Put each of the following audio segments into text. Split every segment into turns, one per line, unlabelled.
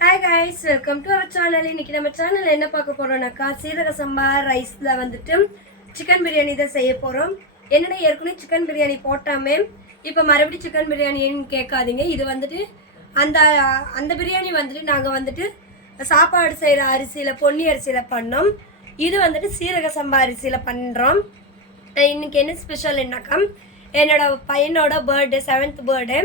Hi guys welcome to our channel இன்னைக்கு நம்ம channel என்ன பார்க்க போறோம்னாக்கா சீரக சம்பா ரைஸ்ல வந்துட்டு சிக்கன் பிரியாணி தான் செய்ய போறோம். என்னடா ஏற்கனவே சிக்கன் பிரியாணி போட்டாமே இப்போ மறுபடியும் சிக்கன் பிரியாணின்னு கேட்காதீங்க. இது வந்துட்டு அந்த அந்த பிரியாணி வந்துட்டு நாங்கள் வந்துட்டு சாப்பாடு செய்கிற அரிசியில் பொன்னி அரிசியில் பண்ணோம். இது வந்துட்டு சீரக சம்பா அரிசியில் பண்ணுறோம் இன்னைக்கு என்ன ஸ்பெஷல் என்னக்கா என்னோட பையனோட பர்த்டே செவன்த் பர்த்டே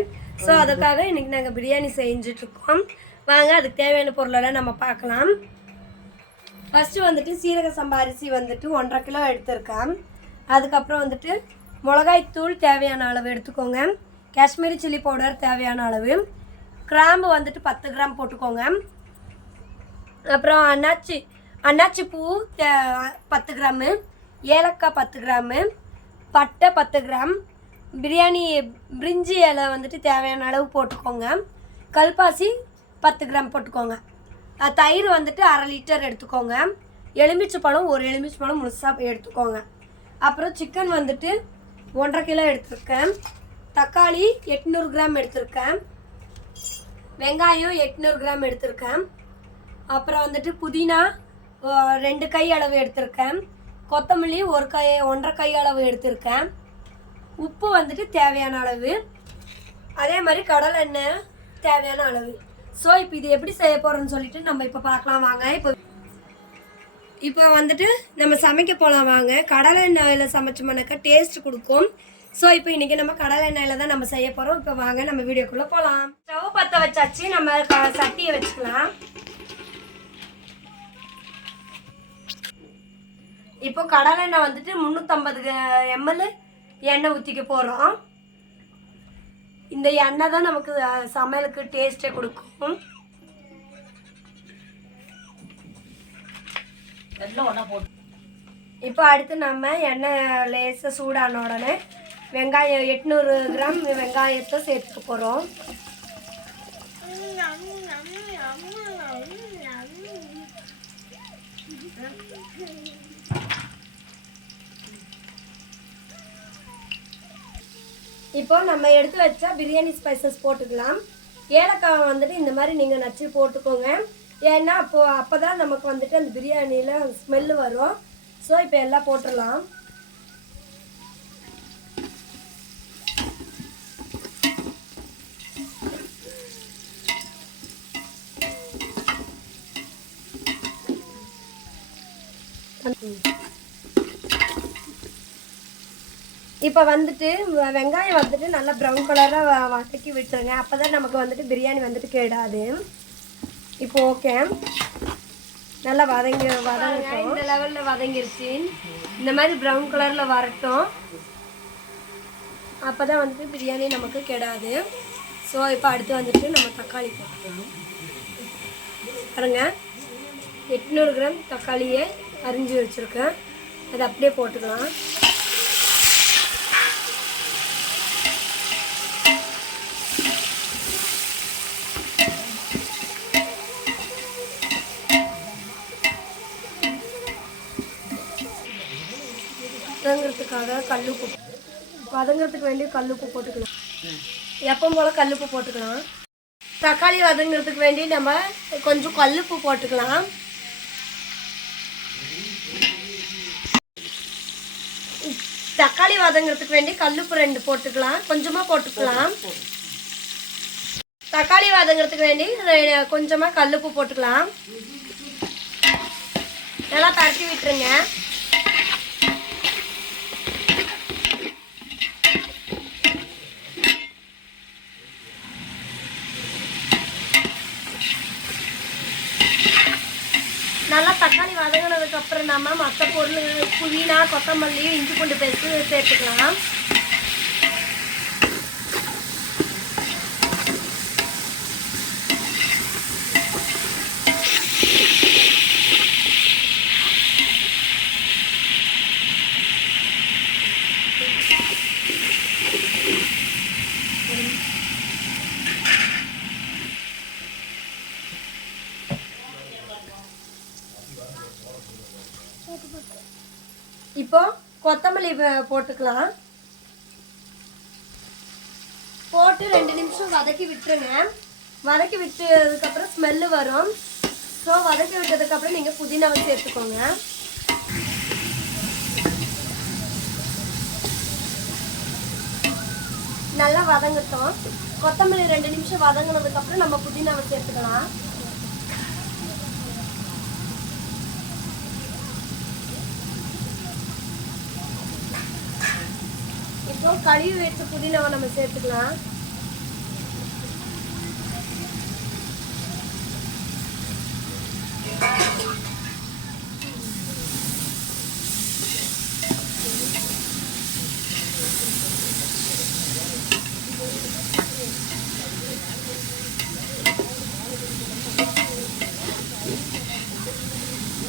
ஸோ அதுக்காக இன்னைக்கு நாங்கள் பிரியாணி செஞ்சுட்டு இருக்கோம். வாங்க அதுக்கு தேவையான பொருளெல்லாம் நம்ம பார்க்கலாம். ஃபஸ்ட்டு வந்துட்டு சீரக சம்பா அரிசி வந்துட்டு ஒன்றரை கிலோ எடுத்திருக்கேன். அதுக்கப்புறம் வந்துட்டு மிளகாய்த்தூள் தேவையான அளவு எடுத்துக்கோங்க. காஷ்மீரி சில்லி பவுடர் தேவையான அளவு. கிராம்பு வந்துட்டு பத்து கிராம் போட்டுக்கோங்க. அப்புறம் அன்னாச்சி அன்னாச்சி பூ தே- பத்து கிராமு. ஏலக்காய் பத்து கிராமு. பட்டை பத்து கிராம். பிரியாணி பிரிஞ்சி இலை வந்துட்டு தேவையான அளவு போட்டுக்கோங்க. கல்பாசி பத்து கிராம் போட்டுக்கோங்க. தயிர் வந்துட்டு அரை லிட்டர் எடுத்துக்கோங்க. எலுமிச்சை பழம் ஒரு எலுமிச்சை பழம் முழுசாக எடுத்துக்கோங்க. அப்புறம் சிக்கன் வந்துட்டு ஒன்றரை கிலோ எடுத்திருக்கேன். தக்காளி எட்நூறு கிராம் எடுத்திருக்கேன். வெங்காயம் எட்நூறு கிராம் எடுத்திருக்கேன். அப்புறம் வந்துட்டு புதினா ரெண்டு கை அளவு எடுத்திருக்கேன். கொத்தமல்லி ஒரு கை ஒன்றரை கை அளவு எடுத்திருக்கேன். உப்பு வந்துட்டு தேவையான அளவு. அதே மாதிரி கடலை எண்ணெய் தேவையான அளவு. ஸோ இப்போ இது எப்படி செய்ய போகிறோம்னு சொல்லிட்டு நம்ம இப்போ பார்க்கலாம் வாங்க. இப்போ இப்போ வந்துட்டு நம்ம சமைக்க போகலாம் வாங்க. கடலை எண்ணெயில் சமைச்சோம்னாக்கா டேஸ்ட் கொடுக்கும். ஸோ இப்போ இன்றைக்கி நம்ம கடலை எண்ணெயில் தான் நம்ம செய்ய போகிறோம் இப்போ வாங்க நம்ம வீடியோக்குள்ளே போகலாம் ஸ்டவ் பற்ற வச்சாச்சு. நம்ம க- சட்டியை வச்சுக்கலாம். இப்போ கடலை எண்ணெய் வந்துட்டு முந்நூற்றம்பது எம்எல் எண்ணெய் ஊற்றிக்க போகிறோம் இந்த எண்ணெய் தான் நமக்கு சமையலுக்கு டேஸ்ட்டே கொடுக்கும். இப்போ அடுத்து நம்ம எண்ணெய் லேசாக சூடான உடனே வெங்காயம் எட்நூறு கிராம் வெங்காயத்தை சேர்த்துக்க போகிறோம் இப்போ நம்ம எடுத்து வச்ச பிரியாணி ஸ்பைசஸ் போட்டுக்கலாம். ஏலக்காவை வந்துட்டு இந்த மாதிரி நீங்கள் நச்சு போட்டுக்கோங்க. ஏன்னா அப்போது அப்போ தான் நமக்கு வந்துட்டு அந்த பிரியாணியில் ஸ்மெல்லு வரும். ஸோ இப்போ எல்லாம் போட்டுடலாம். இப்போ வந்துட்டு வெங்காயம் வந்துட்டு நல்லா ப்ரௌன் கலராக வதக்கி விட்டுருங்க. அப்போ தான் நமக்கு வந்துட்டு பிரியாணி வந்துட்டு கேடாது. இப்போ ஓகே நல்லா வதங்கி வதங்கட்டும். இந்த லெவலில் வதங்கிருச்சு. இந்த மாதிரி ப்ரௌன் கலரில் வரட்டும். அப்போ தான் வந்துட்டு பிரியாணி நமக்கு கெடாது. ஸோ இப்போ அடுத்து வந்துட்டு நம்ம தக்காளி போட்டுக்கலாம். பாருங்க. எட்நூறு கிராம் தக்காளியை அரிஞ்சு வச்சுருக்கேன். அதை அப்படியே போட்டுக்கலாம். வதங்கிறதுக்காக கல்லுப்பு. வதங்கிறதுக்கு வேண்டிய கல்லுப்பு போட்டுக்கலாம். எப்பவும் போல் கல்லுப்பு போட்டுக்கலாம். தக்காளி வதங்கிறதுக்கு வேண்டி நம்ம கொஞ்சம் கல்லுப்பு போட்டுக்கலாம். தக்காளி வதங்கிறதுக்கு வேண்டி கல்லுப்பு ரெண்டு போட்டுக்கலாம். கொஞ்சமாக போட்டுக்கலாம். தக்காளி வதங்கிறதுக்கு வேண்டி கொஞ்சமாக கொஞ்சமா கல்லுப்பு போட்டுக்கலாம். நல்லா பரட்டி விட்டுருங்க நல்லா தக்காளி வதங்கினதுக்கு அப்புறம் நம்ம மற்ற பொருள் புதினா கொத்தமல்லியும் இஞ்சி பூண்டு பேஸ்ட்டு சேர்த்துக்கலாம். இப்போ கொத்தமல்லி போட்டுக்கலாம். போட்டு ரெண்டு நிமிஷம் வதக்கி விட்டுருங்க. வதக்கி விட்டதுக்கப்புறம் ஸ்மெல்லு வரும். ஸோ வதக்கி விட்டதுக்கப்புறம் நீங்கள் புதினாவை சேர்த்துக்கோங்க. நல்லா வதங்கட்டும். கொத்தமல்லி ரெண்டு நிமிஷம் வதங்கினதுக்கப்புறம் நம்ம புதினாவை சேர்த்துக்கலாம். இப்போ கழுவி வச்ச புதினாவை நம்ம சேர்த்துக்கலாம்.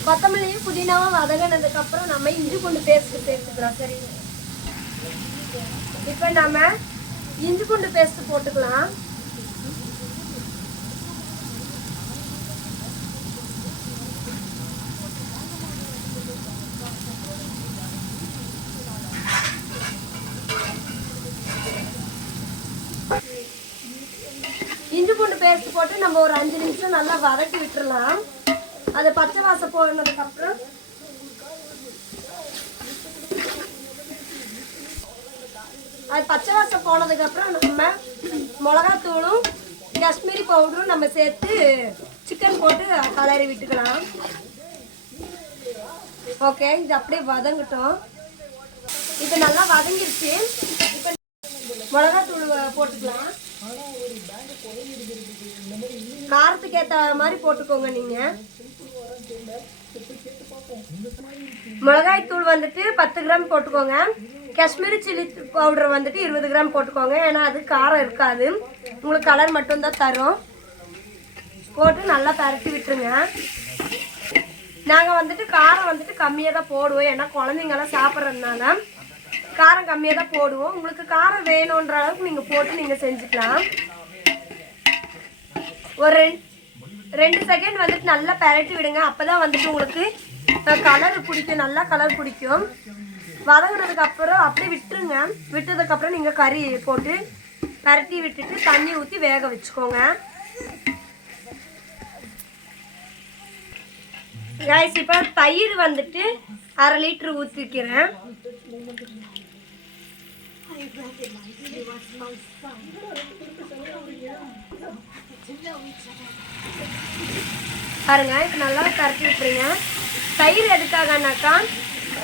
கொத்தமல்லியும் புதினாவும் வதங்கினதுக்கப்புறம் நம்ம இஞ்சி கொண்டு பேஸ்ட் சேர்த்துக்கலாம் சரி இப்போ நம்ம இஞ்சி பூண்டு பேஸ்ட் போட்டுக்கலாம். இஞ்சி பூண்டு பேஸ்ட் போட்டு நம்ம ஒரு அஞ்சு நிமிஷம் நல்லா வதக்கி விட்டுறலாம். அது பச்சை வாசம் போனதுக்கு அது பச்சை வாசம் போனதுக்கு அப்புறம் நம்ம மிளகாத்தூளும் காஷ்மீரி பவுடரும் நம்ம சேர்த்து சிக்கன் போட்டு கலரி விட்டுக்கலாம். ஓகே இது அப்படியே வதங்கட்டும். இது நல்லா வதங்கிருச்சு. இப்போ மிளகாத்தூள் போட்டுக்கலாம். காரத்துக்கு ஏற்ற மாதிரி போட்டுக்கோங்க நீங்கள் மிளகாய் தூள் வந்துட்டு பத்து கிராம் போட்டுக்கோங்க. காஷ்மீரி சில்லி பவுடர் வந்துட்டு இருபது கிராம் போட்டுக்கோங்க. ஏன்னா அது காரம் இருக்காது. உங்களுக்கு கலர் மட்டும்தான் தரும். போட்டு நல்லா பரட்டி விட்டுருங்க. நாங்கள் வந்துட்டு காரம் வந்துட்டு கம்மியாக தான் போடுவோம். ஏன்னா குழந்தைங்கெல்லாம் சாப்பிட்றதுனால காரம் கம்மியாக தான் போடுவோம். உங்களுக்கு காரம் வேணுன்ற அளவுக்கு நீங்கள் போட்டு நீங்கள் செஞ்சுக்கலாம். ஒரு ரெண்டு ரெண்டு செகண்ட் வந்துட்டு நல்லா பரட்டி விடுங்க. அப்பதான் வந்துட்டு உங்களுக்கு கலர் பிடிக்கும். நல்லா கலர் பிடிக்கும். வதங்கினதுக்கு அப்புறம் அப்படியே விட்டுருங்க. விட்டதுக்கு அப்புறம் நீங்க கறி போட்டு பரட்டி விட்டுட்டு தண்ணி ஊற்றி வேக வச்சுக்கோங்க. கைஸ் இப்போ தயிர் வந்துட்டு அரை லிட்டர் ஊற்றிக்கிறேன் பாருங்க இப்போ நல்லா கரைச்சி விட்டுருங்க. தயிர் எதுக்காகனாக்கா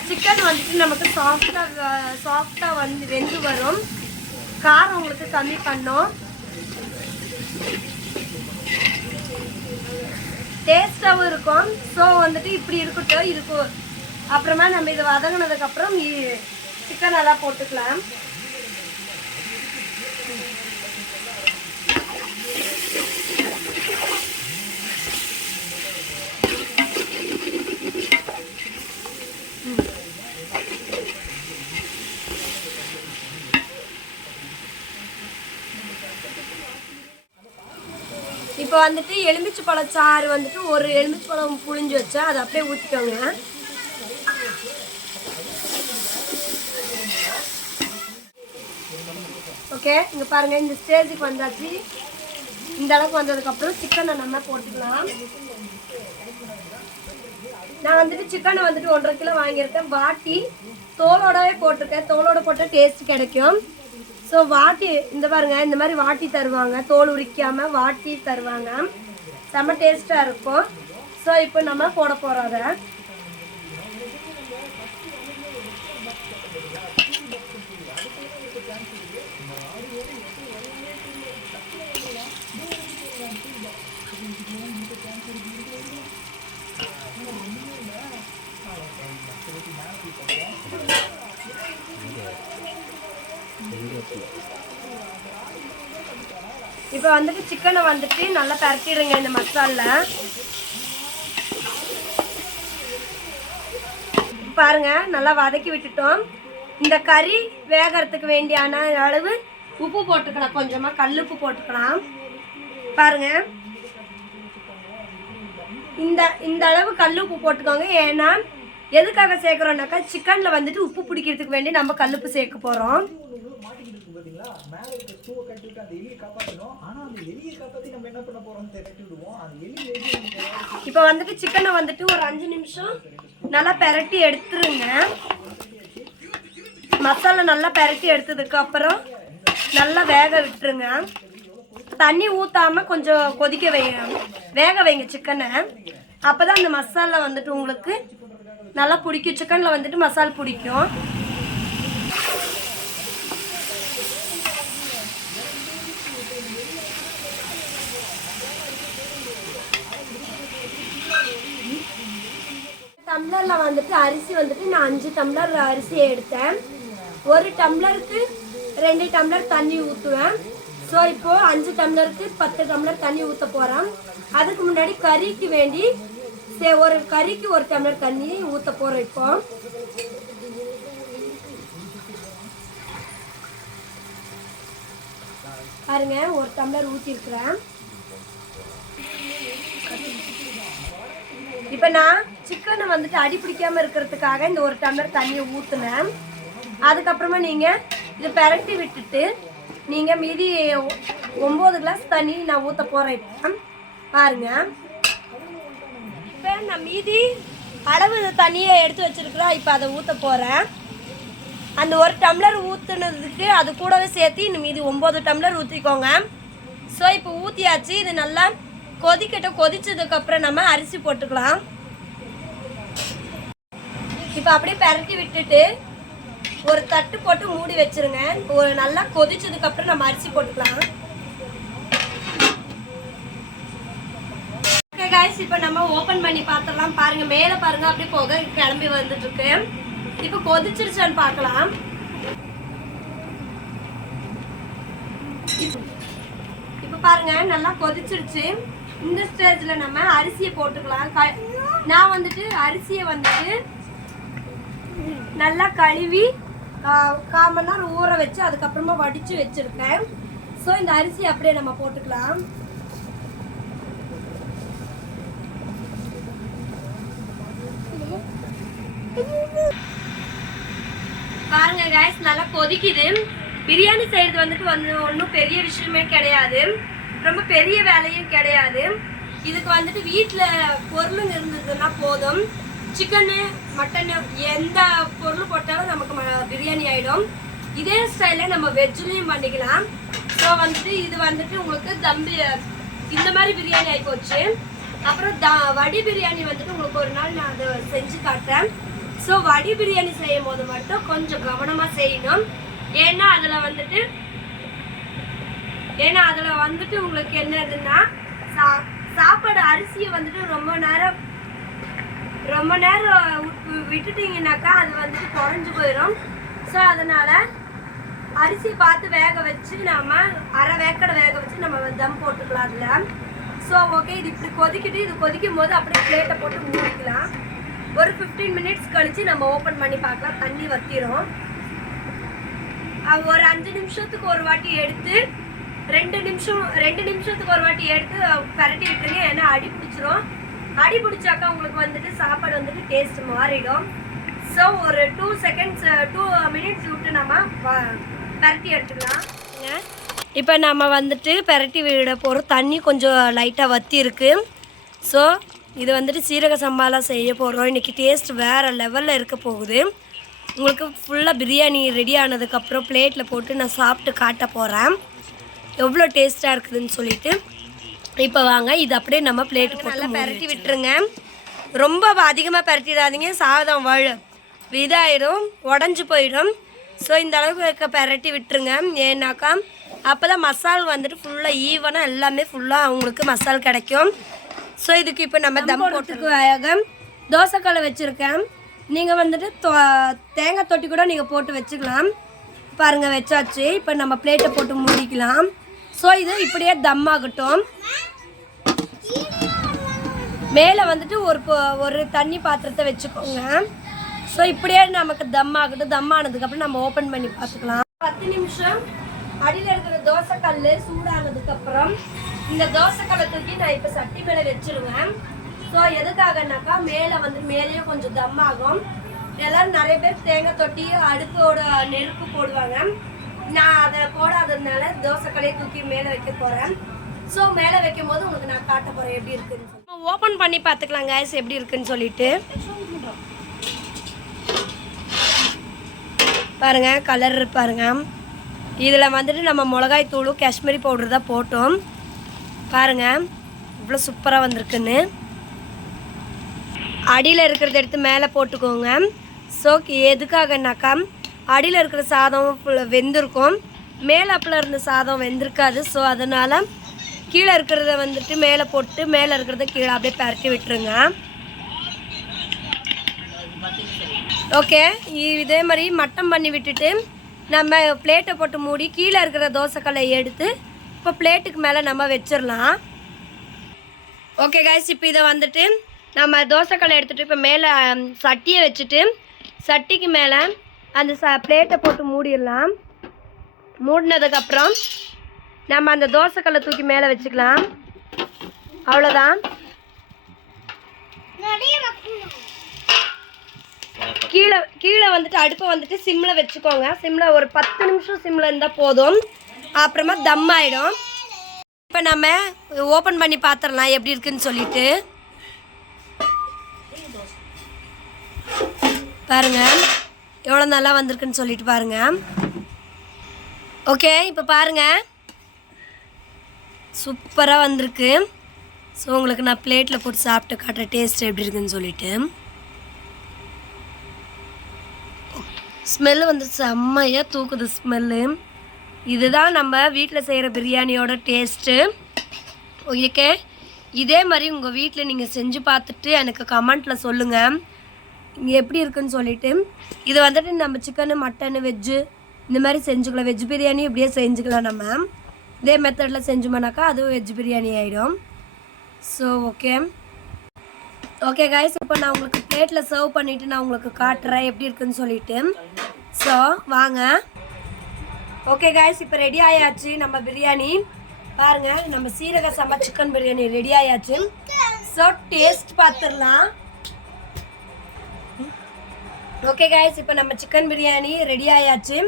சிக்கன் வந்துட்டு நமக்கு சாஃப்டாக சாஃப்டாக வந்து வெந்து வரும். காரம் உங்களுக்கு கம்மி பண்ணும். டேஸ்டாகவும் இருக்கும். ஸோ வந்துட்டு இப்படி இருக்கட்டும் இருக்கும். அப்புறமா நம்ம இதை வதங்கினதுக்கப்புறம் சிக்கன் எல்லாம் போட்டுக்கலாம். இப்போ வந்துட்டு எலுமிச்சை பழச்சாறு வந்துட்டு ஒரு எலுமிச்சு பழம் புழிஞ்சு வச்சா அதை அப்படியே ஊற்றிக்கோங்க ஓகே இங்கே பாருங்க இந்த ஸ்டேஜுக்கு வந்தாச்சு. இந்த அளவுக்கு வந்ததுக்கப்புறம் சிக்கனை நம்ம போட்டுக்கலாம். நான் வந்துட்டு சிக்கனை வந்துட்டு ஒன்றரை கிலோ வாங்கியிருக்கேன். வாட்டி தோலோடவே போட்டிருக்கேன். தோலோட போட்டால் டேஸ்ட் கிடைக்கும். ஸோ வாட்டி இந்த பாருங்க இந்த மாதிரி வாட்டி தருவாங்க. தோல் உரிக்காமல் வாட்டி தருவாங்க. செம்ம டேஸ்ட்டாக இருக்கும். ஸோ இப்போ நம்ம போட போகிறோம் அதை. இப்போ வந்துட்டு சிக்கனை வந்துட்டு நல்லா பரட்டிடுங்க இந்த மசாலில் பாருங்க நல்லா வதக்கி விட்டுட்டோம். இந்த கறி வேகறதுக்கு வேண்டியான அளவு உப்பு போட்டுக்கலாம். கொஞ்சமாக கல் உப்பு போட்டுக்கலாம். பாருங்க. இந்த இந்த அளவு கல் உப்பு போட்டுக்கோங்க. ஏன்னா எதுக்காக சேர்க்குறோம்னாக்கா சிக்கனில் வந்துட்டு உப்பு பிடிக்கிறதுக்கு வேண்டி நம்ம கல்லுப்பு சேர்க்க போகிறோம் இப்போ வந்துட்டு சிக்கனை வந்துட்டு ஒரு அஞ்சு நிமிஷம் நல்லா பெரட்டி எடுத்துருங்க. மசாலா நல்லா பெரட்டி எடுத்ததுக்கு அப்புறம் நல்லா வேக விட்டுருங்க. தண்ணி ஊற்றாம கொஞ்சம் கொதிக்க வைங்க. வேக வைங்க சிக்கனை அப்போ தான் அந்த மசாலா வந்துட்டு உங்களுக்கு நல்லா பிடிக்கும். சிக்கனில் வந்துட்டு மசாலா பிடிக்கும். டம்ளரில் வந்துட்டு அரிசி வந்துட்டு நான் அஞ்சு டம்ளர் அரிசியை எடுத்தேன். ஒரு டம்ளருக்கு ரெண்டு டம்ளர் தண்ணி ஊற்றுவேன் ஸோ இப்போது அஞ்சு டம்ளருக்கு பத்து டம்ளர் தண்ணி ஊற்ற போகிறேன் அதுக்கு முன்னாடி கறிக்கு வேண்டி சே- ஒரு கறிக்கு ஒரு டம்ளர் தண்ணி ஊற்ற போகிறோம் இப்போ. பாருங்க ஒரு டம்ளர் ஊற்றிருக்கிறேன் இப்போ நான் சிக்கனை வந்துட்டு அடி பிடிக்காம இருக்கிறதுக்காக இந்த ஒரு டம்ளர் தண்ணியை ஊற்றுனேன் அதுக்கப்புறமா நீங்கள் இதை பெரட்டி விட்டுட்டு நீங்கள் மீதி ஒ- ஒம்பது கிளாஸ் தண்ணி நான் ஊற்ற போகிறேன் பாருங்கள் பாருங்க. இப்போ நான் மீதி அளவு தண்ணியை எடுத்து வச்சிருக்கிறோம். இப்போ அதை ஊற்ற போகிறேன் அந்த ஒரு டம்ளர் ஊற்றுனதுக்கு அது கூடவே சேர்த்து இன்னும் மீதி ஒம்பது டம்ளர் ஊற்றிக்கோங்க ஸோ இப்போ ஊற்றியாச்சு இது நல்லா கொதிக்கட்டும். கொதிச்சதுக்கப்புறம் நம்ம அரிசி போட்டுக்கலாம். இப்போ அப்படியே பெரட்டி விட்டுட்டு ஒரு தட்டு போட்டு மூடி வச்சிருங்க. ஒரு நல்லா கொதிச்சதுக்கப்புறம் நம்ம அரிசி போட்டுக்கலாம். காய்ஸ் இப்போ நம்ம ஓப்பன் பண்ணி பார்த்துடலாம். பாருங்க மேலே பாருங்க அப்படியே புகை கிளம்பி வந்துட்டு இருக்கு இப்போ கொதிச்சிருச்சான்னு பார்க்கலாம். இப்போ- இப்போ பாருங்க நல்லா கொதிச்சிருச்சு. இந்த ஸ்டேஜ்ல நம்ம அரிசியை போட்டுக்கலாம். க- நான் வந்துட்டு அரிசியை வந்துட்டு நல்லா கழுவி ஆ, கால் மணி நேரம் ஊற வச்சு அதுக்கப்புறமா வடிச்சு வச்சிருக்கேன். ஸோ இந்த அரிசி அப்படியே நம்ம போட்டுக்கலாம். பாருங்க காய்ஸ் நல்லா கொதிக்குது. பிரியாணி செய்யறது வந்துட்டு வந்து ஒன்றும் பெரிய விஷயமே கிடையாது. ரொம்ப பெரிய வேலையும் கிடையாது. இதுக்கு வந்துட்டு வீட்டில் பொருளுங்க இருந்ததுன்னா போதும். சிக்கனு மட்டனு எந்த பொருள் போட்டாலும் நமக்கு ம- பிரியாணி ஆகிடும் இதே ஸ்டைலில் நம்ம வெஜ்ஜுலையும் பண்ணிக்கலாம். ஸோ வந்துட்டு இது வந்துட்டு உங்களுக்கு தம்பி இந்த மாதிரி பிரியாணி ஆகி போச்சு. அப்புறம் த வடி பிரியாணி வந்துட்டு உங்களுக்கு ஒரு நாள் நான் அதை செஞ்சு காட்டுறேன். ஸோ வடி பிரியாணி செய்யும் போது மட்டும் கொஞ்சம் கவனமாக செய்யணும். ஏன்னா அதில் வந்துட்டு ஏன்னா அதில் வந்துட்டு உங்களுக்கு என்னதுன்னா சா சாப்பாடு அரிசியை வந்துட்டு ரொம்ப நேரம் ரொம்ப நேரம் வி- விட்டுட்டீங்கன்னாக்கா அது வந்துட்டு குறைஞ்சு போயிடும் ஸோ அதனால அரிசி பார்த்து வேக வச்சு நம்ம அரை வேக்கடை வேக வச்சு நம்ம தம் போட்டுக்கலாம் அதில். ஸோ ஓகே இது இப்படி கொதிக்கிட்டு இது கொதிக்கும் போது அப்படியே பிளேட்டை போட்டு மூடிக்கலாம். ஒரு ஃபிஃப்டீன் மினிட்ஸ் கழிச்சு நம்ம ஓப்பன் பண்ணி பார்க்கலாம். தண்ணி வத்திரும். ஒரு அஞ்சு நிமிஷத்துக்கு ஒரு வாட்டி எடுத்து ரெண்டு நிமிஷம் ரெண்டு நிமிஷத்துக்கு ஒரு வாட்டி எடுத்து பரட்டி விட்டுருங்க ஏன்னா அடி பிடிச்சிரும். அடி பிடிச்சாக்கா உங்களுக்கு வந்துட்டு சாப்பாடு வந்துட்டு டேஸ்ட் மாறிடும். ஸோ ஒரு டூ செகண்ட்ஸ் டூ மினிட்ஸ் விட்டு நம்ம பரட்டி எடுத்துக்கலாம். இப்போ நம்ம வந்துட்டு பரட்டி விட போகிறோம் தண்ணி கொஞ்சம் லைட்டாக வத்தி இருக்கு ஸோ இது வந்துட்டு சீரக சம்பாலாம் செய்ய போகிறோம் இன்றைக்கி டேஸ்ட் வேறு லெவலில் இருக்க போகுது. உங்களுக்கு ஃபுல்லாக பிரியாணி ரெடி ஆனதுக்கப்புறம் பிளேட்டில் போட்டு நான் சாப்பிட்டு காட்ட போகிறேன் எவ்வளோ டேஸ்ட்டாக இருக்குதுன்னு சொல்லிட்டு இப்போ வாங்க இது அப்படியே நம்ம பிளேட்டு போட்டு நல்லா பரட்டி விட்டுருங்க. ரொம்ப அதிகமாக பரட்டிடாதீங்க சாதம் வழ இதாயிடும் உடஞ்சி போயிடும். ஸோ இந்த அளவுக்கு பரட்டி விட்டுருங்க. ஏன்னாக்கா அப்போ தான் மசால் வந்துட்டு ஃபுல்லாக ஈவனாக எல்லாமே ஃபுல்லாக அவங்களுக்கு மசால் கிடைக்கும். ஸோ இதுக்கு இப்போ நம்ம தம் போட்டுக்கு தோசைக்கல்லை வச்சுருக்கேன். நீங்கள் வந்துட்டு தொ- தேங்காய் தொட்டி கூட நீங்கள் போட்டு வச்சுக்கலாம். பாருங்கள் வச்சாச்சு. இப்போ நம்ம பிளேட்டை போட்டு மூடிக்கலாம். ஸோ இது இப்படியே தம் ஆகட்டும். மேலே வந்துட்டு ஒரு ஒரு தண்ணி பாத்திரத்தை வச்சுக்கோங்க. ஸோ இப்படியே நமக்கு தம் ஆகட்டும் தம் ஆனதுக்கப்புறம் நம்ம ஓப்பன் பண்ணி பார்த்துக்கலாம். பத்து நிமிஷம் அடியில் இருக்கிற தோசைக்கல் சூடானதுக்கப்புறம் இந்த தோசைக்கல்லை தூக்கி நான் இப்போ சட்டி மேலே வச்சிருவேன். ஸோ எதுக்காகனாக்கா மேலே வந்து மேலேயும் கொஞ்சம் தம் ஆகும். எல்லாரும் நிறைய பேர் தேங்காய் தொட்டி அடுப்போட நெருப்பு போடுவாங்க. நான் அதை போடாததுனால தோசை தூக்கி மேலே வைக்க போகிறேன் ஸோ மேலே வைக்கும் போது உங்களுக்கு நான் காட்ட போகிறேன் எப்படி இருக்குன்னு சொல்லி. ஓப்பன் பண்ணி பார்த்துக்கலாம் கேஸ் எப்படி இருக்குன்னு சொல்லிட்டு. பாருங்க கலர் பாருங்க. இதில் வந்துட்டு நம்ம மிளகாய் தூளும் காஷ்மீரி பவுடர் தான் போட்டோம். பாருங்க இவ்வளோ சூப்பராக வந்திருக்குன்னு. அடியில் இருக்கிறத எடுத்து மேலே போட்டுக்கோங்க. ஸோ எதுக்காகனாக்கா அடியில் இருக்கிற சாதம் full வெந்திருக்கும். மேலாப்பில் இருந்த சாதம் வெந்திருக்காது. ஸோ அதனால் கீழே இருக்கிறத வந்துட்டு மேலே போட்டு மேலே இருக்கிறத கீழே அப்படியே பரட்டி விட்டுருங்க. ஓகே இதே மாதிரி மட்டம் பண்ணி விட்டுட்டு நம்ம பிளேட்டை போட்டு மூடி கீழே இருக்கிற தோசைக்கல்லை எடுத்து இப்போ பிளேட்டுக்கு மேலே நம்ம வச்சிடலாம் ஓகே காய்ஸ் இப்போ இதை வந்துட்டு நம்ம தோசைக்கல்லை எடுத்துகிட்டு இப்போ மேலே சட்டியை வச்சுட்டு சட்டிக்கு மேலே அந்த ச பிளேட்டை போட்டு மூடிடலாம். மூடினதுக்கப்புறம் நம்ம அந்த தோசைக்கல்லை தூக்கி மேலே வச்சுக்கலாம். அவ்வளோதான். கீழே கீழே வந்துட்டு அடுப்பை வந்துட்டு சிம்மில் வச்சுக்கோங்க. சிம்மில் ஒரு பத்து நிமிஷம் சிம்மில் இருந்தால் போதும். அப்புறமா தம் ஆகிடும் இப்போ நம்ம ஓப்பன் பண்ணி பார்த்துடலாம் எப்படி இருக்குன்னு சொல்லிட்டு. பாருங்க. எவ்வளோ நல்லா வந்திருக்குன்னு சொல்லிட்டு பாருங்க. ஓகே இப்போ பாருங்க. சூப்பராக வந்திருக்கு. ஸோ உங்களுக்கு நான் பிளேட்டில் போட்டு சாப்பிட்டு காட்டுற டேஸ்ட் எப்படி இருக்குன்னு சொல்லிட்டு. ஸ்மெல்லு வந்து செம்மையாக தூக்குது ஸ்மெல்லு இதுதான் நம்ம வீட்டில் செய்கிற பிரியாணியோட டேஸ்ட்டு ஓகே இதே மாதிரி உங்கள் வீட்டில் நீங்கள் செஞ்சு பார்த்துட்டு எனக்கு கமெண்ட்டில் சொல்லுங்கள் எப்படி இருக்குன்னு சொல்லிட்டு இது வந்துட்டு நம்ம சிக்கனு மட்டனு வெஜ்ஜு இந்த மாதிரி செஞ்சுக்கலாம். வெஜ் பிரியாணி இப்படியே செஞ்சுக்கலாம் நம்ம. இதே மெத்தடில் செஞ்சோம்னாக்கா அதுவும் வெஜ் பிரியாணி ஆகிடும் ஸோ ஓகே ஓகே காய்ஸ் இப்போ நான் உங்களுக்கு பிளேட்டில் சர்வ் பண்ணிவிட்டு நான் உங்களுக்கு காட்டுறேன் எப்படி இருக்குன்னு சொல்லிட்டு. ஸோ வாங்க. ஓகே காய்ஸ் இப்போ ரெடி ஆயாச்சு நம்ம பிரியாணி. பாருங்கள் நம்ம சீரக சம்பா சிக்கன் பிரியாணி ரெடி ஆயாச்சு. ஸோ டேஸ்ட் பார்த்துடலாம். ஓகே காய்ஸ் இப்போ நம்ம சிக்கன் பிரியாணி ரெடி ஆயாச்சு.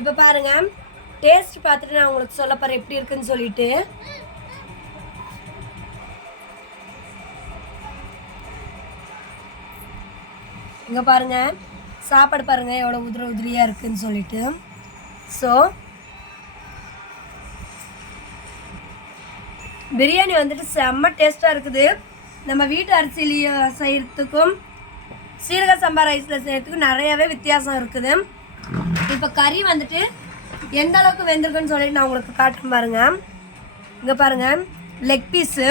இப்போ பாருங்க டேஸ்ட் பார்த்துட்டு நான் உங்களுக்கு சொல்ல போகிறேன் எப்படி இருக்குன்னு சொல்லிட்டு. இங்கே பாருங்க சாப்பாடு பாருங்கள் எவ்வளோ உதிர உதிரியாக இருக்குதுன்னு சொல்லிட்டு. ஸோ பிரியாணி வந்துட்டு செம்ம டேஸ்ட்டாக இருக்குது. நம்ம வீட்டு அரிசியிலேயே செய்கிறதுக்கும் சீரக சம்பா ரைஸில் செய்கிறதுக்கும் நிறையவே வித்தியாசம் இருக்குது. இப்போ கறி வந்துட்டு எந்த அளவுக்கு வெந்திருக்குன்னு சொல்லிட்டு நான் உங்களுக்கு காட்டுறேன் பாருங்க. இங்கே பாருங்க. லெக் பீஸு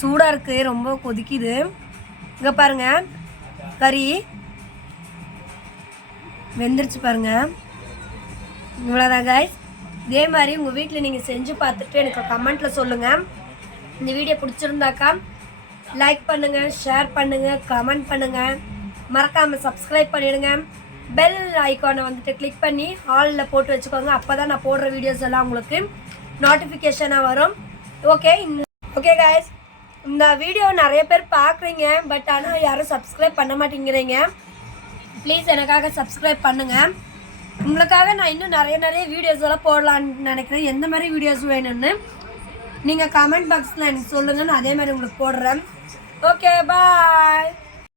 சூடாக இருக்கு ரொம்ப கொதிக்குது. இங்கே பாருங்க. கறி வெந்துருச்சு பாருங்க. இவ்வளோதான் காய்ஸ் இதே மாதிரி உங்கள் வீட்டில் நீங்கள் செஞ்சு பார்த்துட்டு எனக்கு கமெண்ட்டில் சொல்லுங்கள் இந்த வீடியோ பிடிச்சிருந்தாக்கா லைக் பண்ணுங்கள் ஷேர் பண்ணுங்கள் கமெண்ட் பண்ணுங்கள் மறக்காமல் சப்ஸ்கிரைப் பண்ணிடுங்க. பெல் ஐக்கானை வந்துட்டு கிளிக் பண்ணி ஹாலில் போட்டு வச்சுக்கோங்க. அப்போ தான் நான் போடுற வீடியோஸ் எல்லாம் உங்களுக்கு நோட்டிஃபிகேஷனாக வரும். ஓகே ஓகே காய்ஸ் இந்த வீடியோ நிறைய பேர் பார்க்குறீங்க பட் ஆனால் யாரும் சப்ஸ்கிரைப் பண்ண மாட்டேங்கிறீங்க. ப்ளீஸ் எனக்காக சப்ஸ்கிரைப் பண்ணுங்கள் உங்களுக்காக நான் இன்னும் நிறைய நிறைய வீடியோஸ் எல்லாம் போடலான்னு நினைக்கிறேன். எந்த மாதிரி வீடியோஸ் வேணும்னு நீங்கள் கமெண்ட் பாக்ஸில் எனக்கு சொல்லுங்கள் நான் அதே மாதிரி உங்களுக்கு போடுறேன். Okay bye